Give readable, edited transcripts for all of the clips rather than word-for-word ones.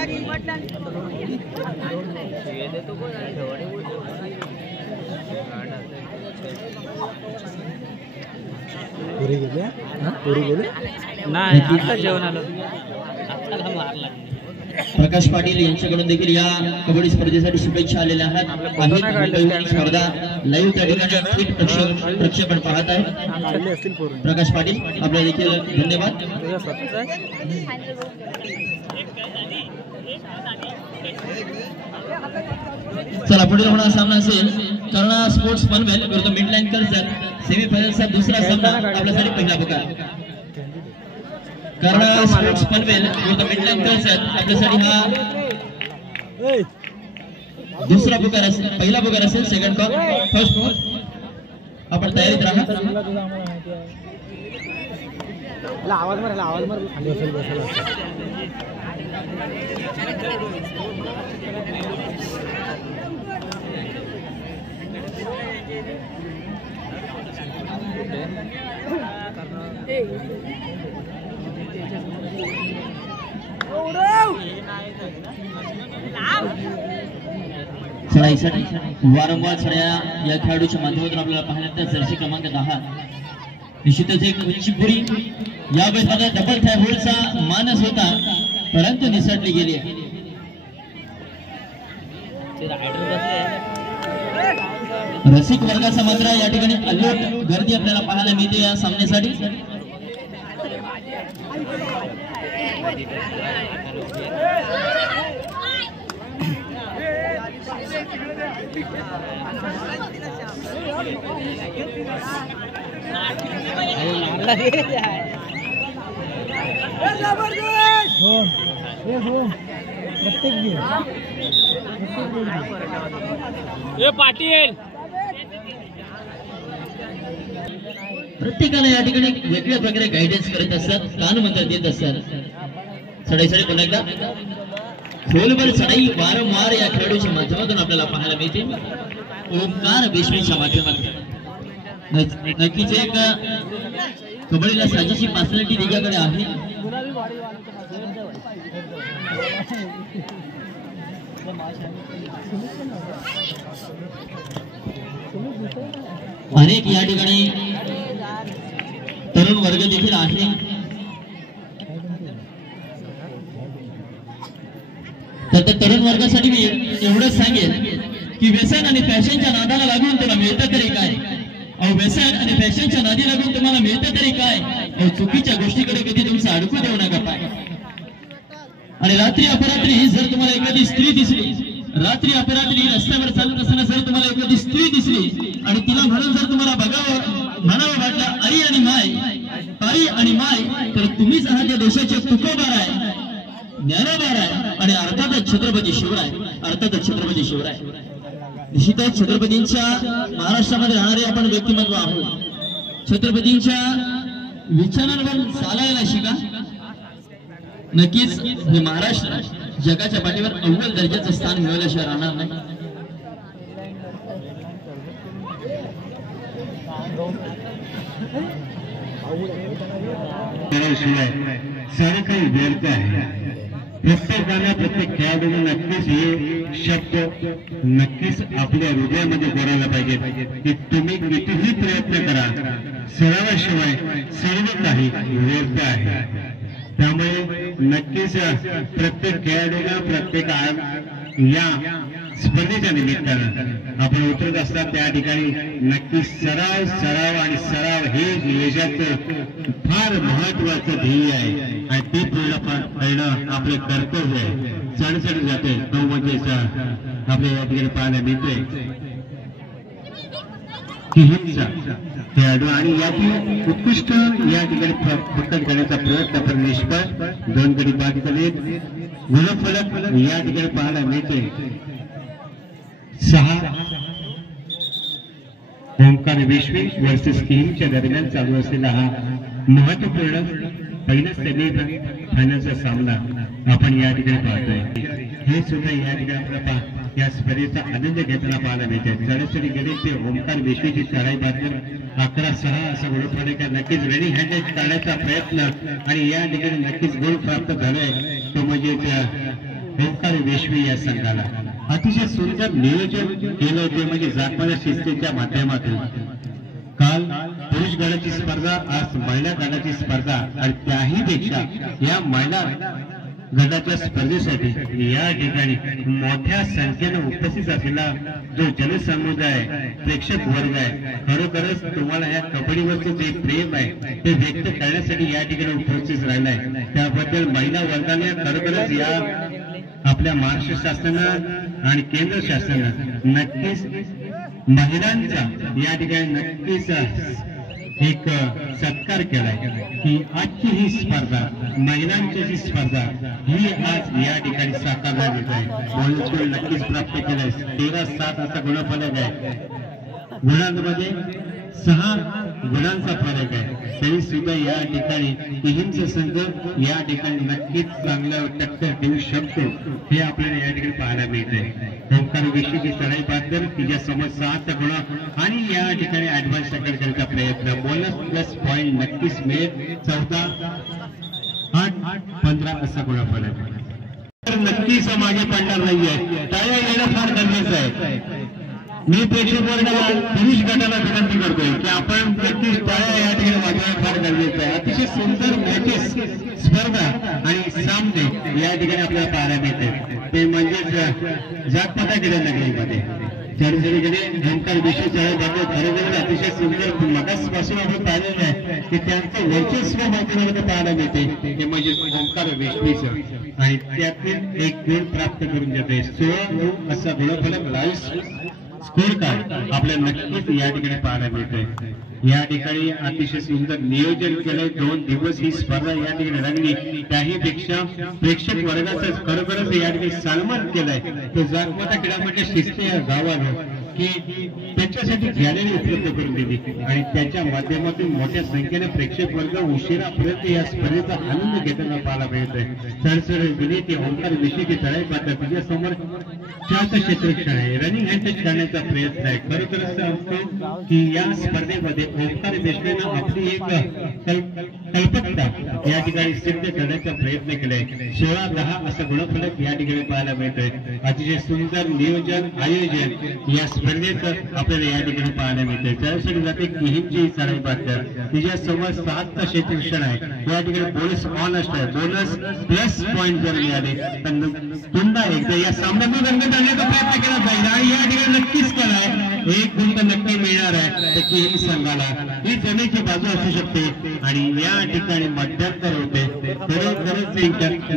पुरी गेले पुरी गेले नाही आता जेवण आलो प्रकाश पाटील यांच्याकडून देखील या कबड्डी स्पर्धेसाठी शुभेच्छा आलेल्या आहेत. स्पर्धा लाईव्ह त्या ठिकाणी थेट प्रक्षेपण पाहत आहे. प्रकाश पाटील आपल्याला देखील धन्यवाद. चला पुढील होणारा सामना असेल कर्णा स्पोर्ट्स पनवेल विरुद्ध मिडलाईन कर्जत. सेमीफायनलचा दुसरा सामना आपल्यासाठी पहिला पुकार. कर्णा स्पोर्ट्स पनवेल विरुद्ध मिडलाईन कर्जत आपल्यासाठी हा दुसरा पुकार असेल. पहिला पुकार असेल. Second call first call. आपण तयारीत राहा. आवाज मार चढाईसाठी वारंवार चढ्या या खेळाडूच्या माध्यमातून आपल्याला पाहण्यात जर्सी क्रमांक 10 निश्चितच एक उंचीपुरी या बैठकीला डबल थ्रायहोल्डचा मानस होता परंतु निसटली गेली. रसिक वर्गाचा मात्र या ठिकाणी अल्लोट गर्दी आपल्याला पाहायला मिळते या सामन्यासाठी. पाटील प्रत्येकाला या ठिकाणी वेगळ्या प्रकारे गायडन्स करत असतात. कान मंत्र देत असतात. चढाईसाठी पुन्हा एकदा खोलवर चढाई वारंवार या खेळाडूच्या माध्यमातून आपल्याला पाहायला मिळते. ओमकार बेशमीच्या माध्यमातून नक्कीच एक कबड्डीला साजेशी पर्सनॅलिटी वेगळ्याकडे आहे. अनेक या ठिकाणी तरुण वर्ग देखील आहे. तर त्या तरुण वर्गासाठी मी एवढंच सांगेन की व्यसन आणि फॅशनच्या नादाला लागून तुला मिळतं तरी काय. अहो व्यसन आणि फॅशनच्या नादी लागून तुम्हाला मिळतं तरी काय. अहो चुकीच्या गोष्टीकडे कधी तुमचं अडकू देऊ नका पाय. आणि रात्री अपरात्री जर तुम्हाला एखादी स्त्री दिसली, रात्री अपरात्री रस्त्यावर चालत असताना जर तुम्हाला एखादी स्त्री दिसली आणि तिला म्हणून जर तुम्हाला म्हणावं वाटलं आई आणि माय, तर तुम्हीच आहात या देशाचे तुकोबार आहे, ज्ञानोबार आहे आणि अर्थातच छत्रपती शिवराय. निश्चितच छत्रपतींच्या महाराष्ट्रामध्ये राहणारे आपण व्यक्तिमत्व आहोत. छत्रपतींच्या विचारांवर चालायला शिका. नक्कीच हे महाराष्ट्र जगाच्या पाठीवर अव्वल दर्जाचं स्थान मिळवल्याशिवाय राहणार नाही. सारे काही व्यर्थ आहे. प्रत्येक गाण्या प्रत्येक खेळाडूने नक्कीच हे शब्द नक्कीच आपल्या हृदयामध्ये बोलायला पाहिजे की तुम्ही कितीही प्रयत्न करा, सरावाशिवाय सर्व काही व्यर्थ आहे. त्यामुळे नक्कीच प्रत्येक खेळाडूला प्रत्येक या स्पर्धेच्या निमित्तानं आपण उतरत असतात त्या ठिकाणी नक्कीच सराव आणि सराव हे यशाचं फार महत्वाचं ध्येय आहे आणि ते पूर्ण करणं आपले कर्तव्य आहे. चढ जाते नौमजेचा आपल्या या ठिकाणी पाहायला मिळते की हिंसा खेळाडू आणि यातील उत्कृष्ट या ठिकाणी पटकन करण्याचा प्रयत्न पण निष्फळ. 2 गडी बाद केले. गुणफलक या ठिकाणी पाहायला मिळते. 6 ओंकार विश्वे वर्सेस किंगच्या दरम्यान चालू असलेला हा महत्वपूर्ण पहिला सेमी फायनलचा सामना आपण या ठिकाणी पाहतोय. हे सुद्धा या ठिकाणी आपल्याला या स्पर्धेचा आनंद घेताना पाहायला मिळते. चढसडी गेले ते ओंकार विश्वेची चढाई बांधून 11-6 असा गुणफलक नक्कीच रेडी हँडेड काढण्याचा प्रयत्न आणि या ठिकाणी नक्कीच गोल प्राप्त झालाय तो म्हणजे त्या ओंकार वेशवी या संघाला अतिशय सुंदर नियोजन केलं ते म्हणजे जागवान शिस्तीच्या माध्यमातून. काल पुरुष गटाची स्पर्धा, आज महिला गटाची स्पर्धा आणि त्याही पेक्षा या महिला गटाच्या स्पर्धेसाठी या ठिकाणी मोठ्या संख्येनं उपस्थित असलेला जो जनसमुदाय प्रेक्षक वर्ग आहे, खरोखरच तुम्हाला या कबड्डीवरचं जे प्रेम आहे ते व्यक्त करण्यासाठी या ठिकाणी उपस्थित राहिलाय. त्याबद्दल महिला वर्गाने खरोखरच या आपल्या महाराष्ट्र शासनानं आणि केंद्र शासनानं नक्कीच महिलांचा या ठिकाणी नक्कीच एक सत्कार केलाय की आजची ही स्पर्धा, महिलांची जी स्पर्धा ही आज या ठिकाणी साकारण्यात येत आहे. बोनस नक्कीच प्राप्त केलाय. 13-7 असा गुणफलक आहे. गुणांमध्ये 6 गुणांचा फरक आहे. तरी सुद्धा या ठिकाणी तिघींचा संघ या ठिकाणी नक्कीच चांगला टक्कर देऊ शकतो हे आपल्याला या ठिकाणी पाहायला मिळते. ओंकार वेशवीची चढाई पात्र तिच्या समोर 7 गुण आणि या ठिकाणी ऍडव्हान्स टक्कर करण्याचा प्रयत्न. बोनस प्लस पॉइंट नक्कीच मिळेल. 14-8-15 असा गुणफलक. तर नक्कीच मागे पडणार नाहीये. टाळ्या येणं फार गरजेचं आहे. मी प्रेक्षक वर्गाला पुरुष गटाला विनंती करतोय की आपण नक्कीच टाळ्या या ठिकाणी वाजवणं फार गरजेचं आहे. अतिशय सुंदर मॅचेस, स्पर्धा आणि सामने या ठिकाणी आपल्याला पाहायला मिळते. ते म्हणजेच जागपता केल्या नगरीमध्ये चढसडीकडे ओंकार वेशवी चढाई बघतो. खरोखर अतिशय सुंदर मगासपासून आपण पाहिलेलं आहे की त्यांचं वर्चस्व माध्यमामध्ये पाहायला मिळते. ते म्हणजे ओंकार वेशवीचं आणि त्यातील एक गुण प्राप्त करून देते. 16 असा गुणफलक लाईव्ह स्कोर कार्ड आपल्याला नक्कीच या ठिकाणी पाहायला मिळते. या ठिकाणी अतिशय सुंदर नियोजन केलंय. 2 दिवस ही स्पर्धा या ठिकाणी रंगली. त्याही पेक्षा प्रेक्षक वर्गाचं खरोखरच या ठिकाणी सन्मान केलाय. तो जागवाता क्रीडामंडळ शिस्ते या गावानं की त्याच्यासाठी गॅलरी उपलब्ध करून दिली आणि त्याच्या माध्यमातून मोठ्या संख्येने प्रेक्षक वर्ग उशिरापर्यंत या स्पर्धेचा आनंद घेताना पाहायला मिळतोय. सरसर विनंती ओंकार वेशवीची चढाई पात्र तिच्या समोर 4 क्षेत्ररक्षण आहे. रनिंग हँड टच करण्याचा प्रयत्न आहे. खरोखर असं असतं की या स्पर्धेमध्ये ओंकार वेशवीनं आपली एक कल्पकता या ठिकाणी सिद्ध करण्याचा प्रयत्न केलाय. 16-10 असं गुणफलक या ठिकाणी पाहायला मिळतोय. अतिशय सुंदर नियोजन आयोजन या स्पर्धेत आपल्याला या ठिकाणी पाहायला मिळते. त्यासाठी जाते किहींची चढाई पात्र तिच्या समोर 7 क्षेत्ररक्षण आहे. या ठिकाणी बोनस ऑन असणार. बोनस प्लस पॉइंट जर मिळाले तर पुन्हा एकदा या सामन्यात रंग आणण्याचा प्रयत्न केला जाईल आणि या ठिकाणी नक्कीच केला. 1 गुण तर नक्की मिळणार आहे तर किहीन संघाला. ही जमेची बाजू असू शकते आणि या ठिकाणी मध्यंतर होते. खरोखरच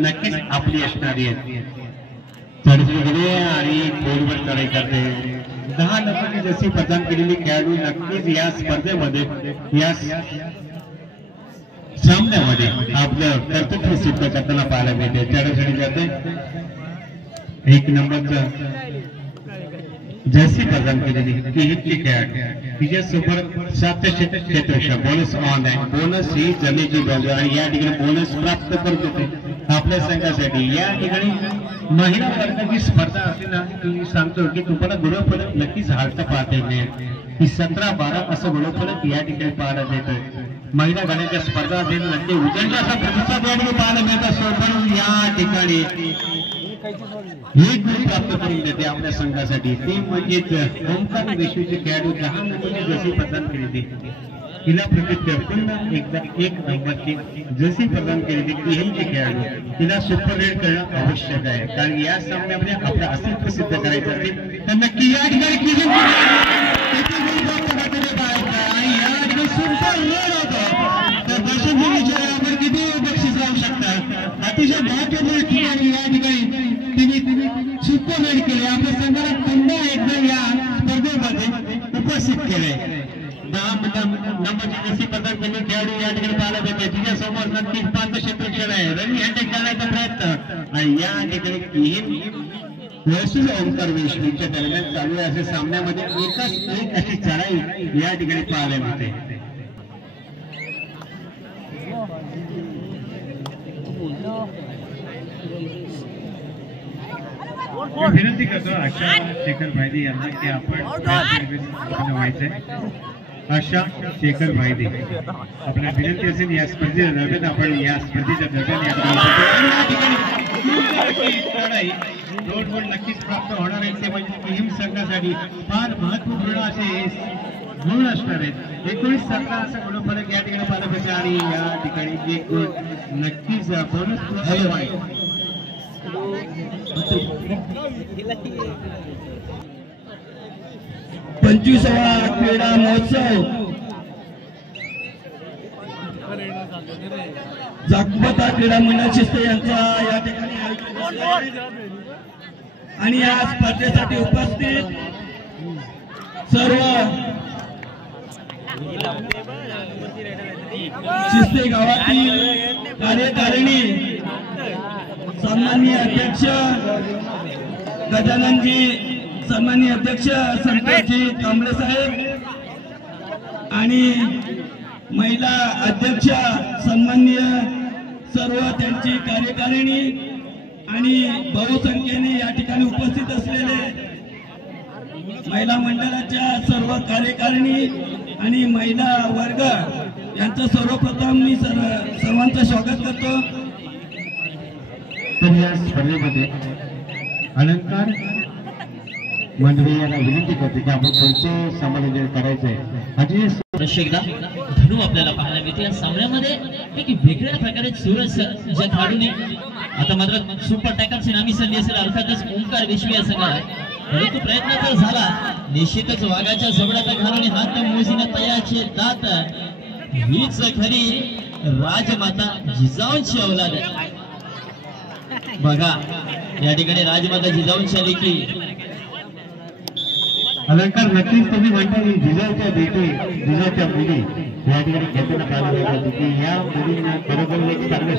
नक्कीच आपली असणारी आहे. चढसडी आणि गोलवर चढाई करते. 10 नंबरची जशी प्रदान केलेली खेळाडू नक्कीच या स्पर्धेमध्ये या सामन्यामध्ये आपलं कर्तृत्व सिद्ध करताना पाहायला मिळते. चढसडी जाते. 1 नंबरचं जर्सी प्रदान केलेली किहींची खेळाडू तिच्यासोबत 7 क्षेत्ररक्षण बोनस ऑन आहे. बोनस ही जमेची बाजू आणि या ठिकाणी बोनस प्राप्त करत होते आपल्या संघासाठी. या ठिकाणी महिला वर्गाची स्पर्धा असेल ना की सांगतो की तुम्हाला गुणफलक नक्कीच हालता पाहता येईल की 17-12 असं गुणफलक या ठिकाणी पाहायला मिळतोय. महिला गटाच्या स्पर्धा असेल नक्की उजळचा असा प्रतिसाद या ठिकाणी पाहायला मिळत असतो. पण या ठिकाणी एक गुण प्राप्त करून देते आपल्या संघासाठी. ते म्हणजेच ओंकार वेशवीचे खेळाडू 10 नंबरची जशी प्रदान केली तिला प्रत्युत्तर पुन्हा एकदा 1 नंबरची जशी प्रदान केलेली किहींचे खेळाडू तिला सुपर रेड करणं आवश्यक आहे. कारण या सामन्यामध्ये आपलं अस्तित्व सिद्ध करायचं असेल तर नक्की या ठिकाणी किहींचे आणि या ठिकाणी सुपर रेड होतं तर दर्शक विचार किती बक्षीस लावू शकतात. अतिशय महत्वपूर्ण ठिकाणी या ठिकाणी तिने सुपर रेड केले. आपल्या संघाला पुन्हा एकदा या स्पर्धेमध्ये उपस्थित केले. 10 नंबरची जशी प्रदान केलेली खेळाडू या ठिकाणी पाहायला मिळते. तिच्या समोर नक्कीच 5 क्षेत्ररक्षण आहे. रनिंग हँड टच करण्याचा प्रयत्न आणि या ठिकाणी किहीन वर्सेस ओंकार वेशवीच्या दरम्यान चालू आहे. असे सामन्यामध्ये एकाच एक अशी चढाई या ठिकाणी पाहायला मिळते. विनंती करतो आशा शेखर भाई यांना की आपण व्हायचंय आशा शेखर भाईदे. आपल्या विनंती असेल या स्पर्धेच्या दरम्यान आपण या स्पर्धेच्या दरम्यान या ठिकाणी लढाई 2 गोल नक्कीच प्राप्त होणार आहे. ते म्हणजे टीम संघासाठी फार महत्वपूर्ण असे गुण असणार आहेत. 19 संघा असा गुणफलक या ठिकाणी पाहायला मिळते आणि या ठिकाणी 1 गुण नक्कीच बोनस प्लस आहे. 25वा क्रीडा महोत्सव जागबता क्रीडा मंडळ शिस्त यांचा या ठिकाणी आयोजित आणि या स्पर्धेसाठी उपस्थित सर्व शिस्ते गावातील कार्यकारिणी सन्माननीय अध्यक्ष गजाननजी, सन्माननीय अध्यक्ष संतोषजी कांबळे साहेब आणि महिला अध्यक्ष सन्माननीय सर्व त्यांची कार्यकारिणी आणि बहुसंख्येने या ठिकाणी उपस्थित असलेले महिला मंडळाच्या सर्व कार्यकारिणी आणि महिला वर्ग यांचं सर्वप्रथम मी सर्वांचं स्वागत करतो. तर या स्पर्धेमध्ये अलंकार मंडळी यांना विनंती करते की आपण पुढचे समायोजन करायचंय. एकदा धनु आपल्याला पाहायला मिळते. या सामन्यामध्ये एक वेगळ्या प्रकारे सुरज ज्या खेळाडूने आता मात्र सुपर टॅकलची नामी संधी असेल अर्थातच ओंकार विश्व या संघाला, परंतु प्रयत्न तर झाला निश्चितच वाघाच्या जबड्यात घालून हात मोजीने तयाचे दात हीच खरी राजमाता जिजाऊंची औलाद आहे. बघा या ठिकाणी राजमाता जिजाऊंची आली की अलंकार नक्कीच तुम्ही म्हणता की जिजाऊच्या बेटी जिजाऊच्या मुली या ठिकाणी घेताना पाहायला मिळतात की या मुलींना बरोबर एक चांगलं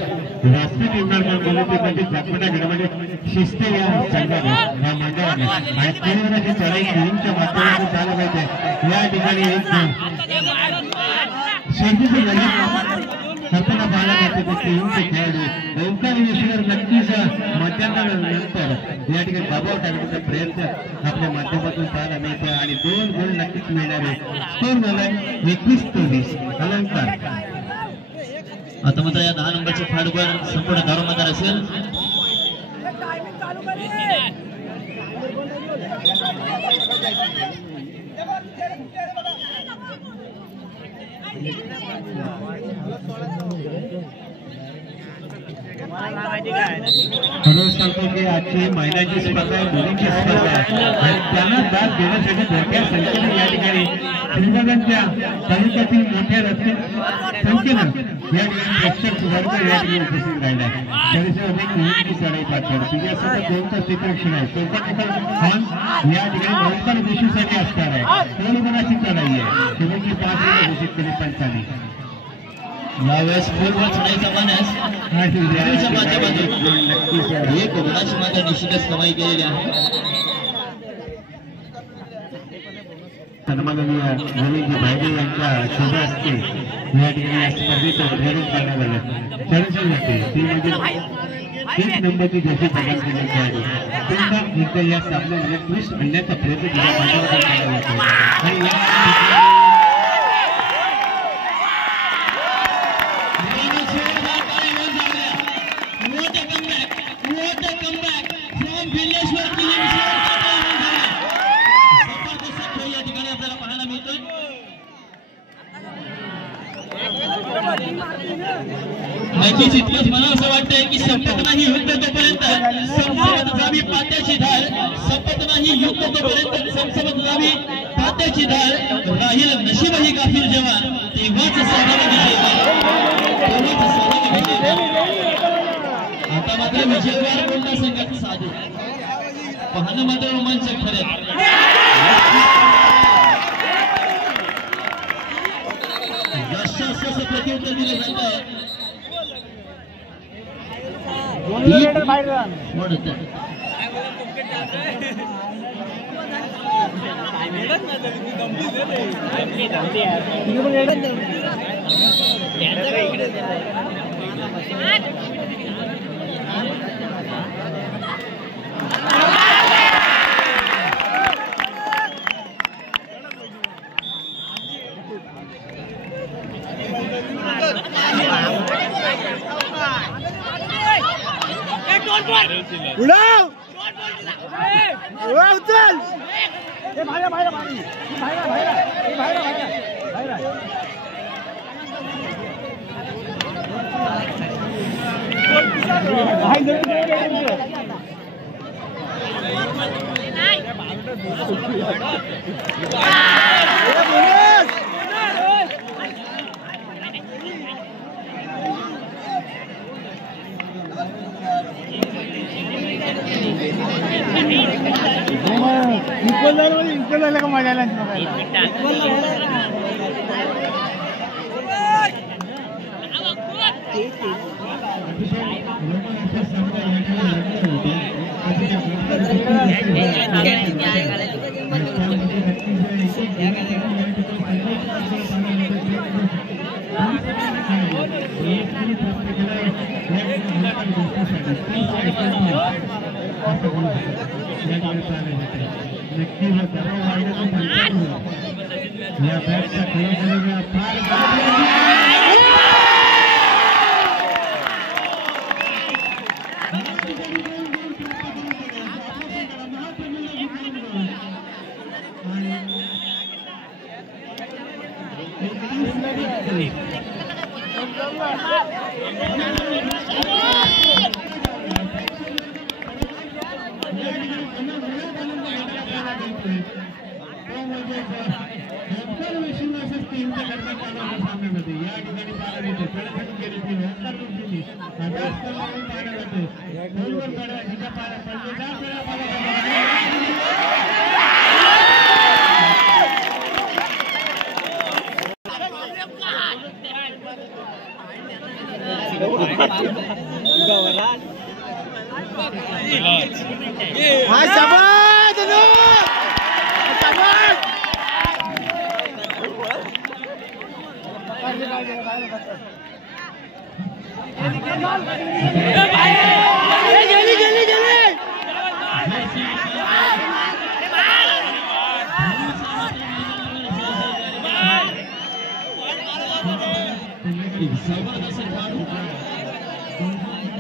राष्ट्रीय निर्माण बोलले ते म्हणजे जागतिक घडामध्ये शिस्त या संघाने या मंडळाने आणि तीव्र चढाई मुलींच्या माध्यमातून पाहायला मिळते. या ठिकाणी एक शर्दीचे करताना पाहायला मिळते की टीमचे खेळाडू ओंकार विश्वर नक्कीच मध्यानंतर या ठिकाणी दबाव टाकण्याचा प्रयत्न आपल्या माध्यमातून पाहायला मिळतो आणि 2 गोल नक्कीच मिळणारे. स्कोर झालाय 21-23 अलंकार. आता मात्र या 10 नंबरच्या फॅडवर संपूर्ण दारोमदार असेल. रोज सांगतो की आजची महिलांची स्पर्धा आहे, मुलींची स्पर्धा आहे. त्यांना दाद देण्यासाठी मोठ्या संख्येने या ठिकाणी श्रीनगरच्या तालुक्यातील मोठ्या रस्ते संख्येनं या ठिकाणी प्रेक्षक वर्ग या ठिकाणी उपस्थित राहिला आहे. त्यादिवशी अनेक मुलींची चढाई पाहतो. तिच्यासोबत 2चा क्षेत्ररक्षण आहे. या ठिकाणी ओंकार विश्वसाठी असणार आहे. 2 गुणाची चढाई आहे. शेवटची 5 गुण घोषित केली पंचांनी. यावेळेस पूर्व चढाईचा मानस एक गुणाची मात्र निश्चितच कमाई केलेली आहे. सन्माननीय रवींद्र भाईदे यांच्या शुभ हस्ते या ठिकाणी या स्पर्धेचं उद्घाटन करण्यात आलं. चर्चा होते ती म्हणजे 1 नंबरची जशी प्रदान करण्यात आली पुन्हा एकदा या सामन्यामध्ये ट्विस्ट आणण्याचा प्रयत्न केला जातो आणि या नक्कीच इतकंच मला असं वाटतंय की संपत नाही युद्ध तोपर्यंत संसवत जावी पात्याची धार, संपत नाही युद्ध तोपर्यंत संसवत जावी पात्याची धार, राहील नशीबही गाफील जेव्हा तेव्हाच साधन विजय. आता मात्र विजयवार कोणता संघात साधू पाहणं मात्र रोमांचक ठरेल. जसं प्रत्युत्तर दिलं जातं उडाव उडाव चल ए बाहेर बाहेर बाहेर बाहेर बाहेर बाहेर बाहेर इक्वल झालं का मजा आला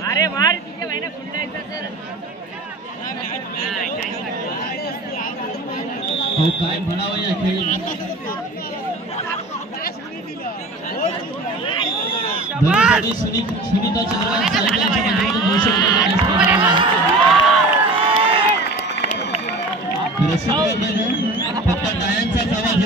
अरे मार तिच्या भाईने खुंडायचा तर काय म्हणावं या खेळी सुनीता फक्त गायांचाच आवाज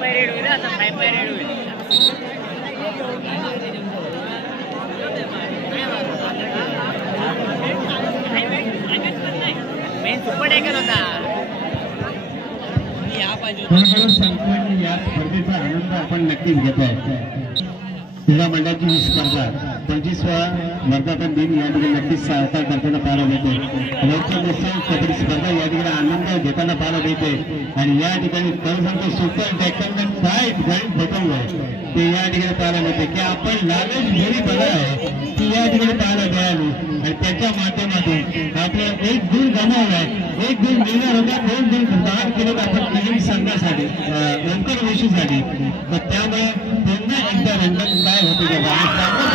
पाय रेड होईल आता पाय रेड होईल मेन सुपर डेकर होता या स्पर्धेचा आनंद आपण नक्कीच घेतोय क्रीडा मंडळाची ही स्पर्धा 25वा वर्धापन दिन या ठिकाणी नक्कीच साकार करताना पाहायला मिळते रोजच्या कबड्डी स्पर्धा या ठिकाणी आनंद घेताना पाहायला मिळते आणि या ठिकाणी तळसंख्य सुपर डेक्कन फाईट गणित भेटवलंय ते या ठिकाणी पाहायला मिळते की आपण लालच घरी बघा आहे ती या ठिकाणी पाहायला मिळाली आणि त्याच्या माध्यमातून आपल्या एक गुण गमावलाय एक गुण मिळणार होता 2 गुण दान केलं आपण नवीन संघासाठी ओंकार वेशीसाठी तर त्यामुळे पुन्हा एकदा रंगत काय होते